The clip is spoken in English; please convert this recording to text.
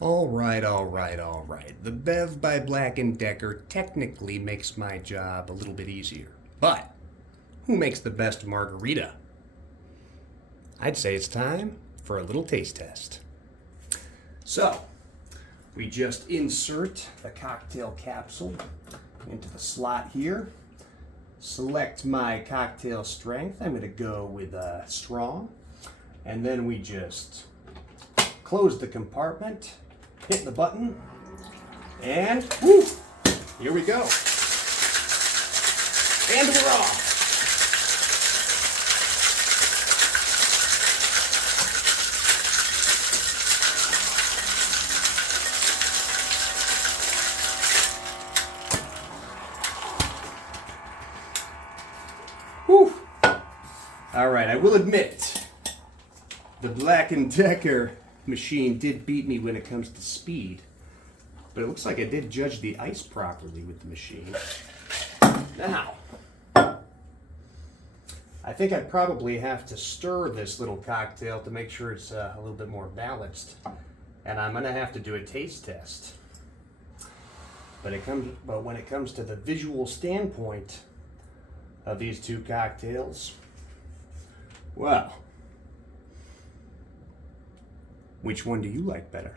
All right, all right, all right. The Bev by Black+Decker technically makes my job a little bit easier. But who makes the best margarita? I'd say it's time for a little taste test. So, we just insert the cocktail capsule into the slot here. Select my cocktail strength. I'm going to go with strong. And then we just close the compartment, hit the button, and whoo, here we go. And we're off. Whew. All right, I will admit, the Black+Decker machine did beat me when it comes to speed, but it looks like I did judge the ice properly with the machine. Now, I think I'd probably have to stir this little cocktail to make sure it's a little bit more balanced, and I'm gonna have to do a taste test. But when it comes to the visual standpoint of these two cocktails, well, which one do you like better?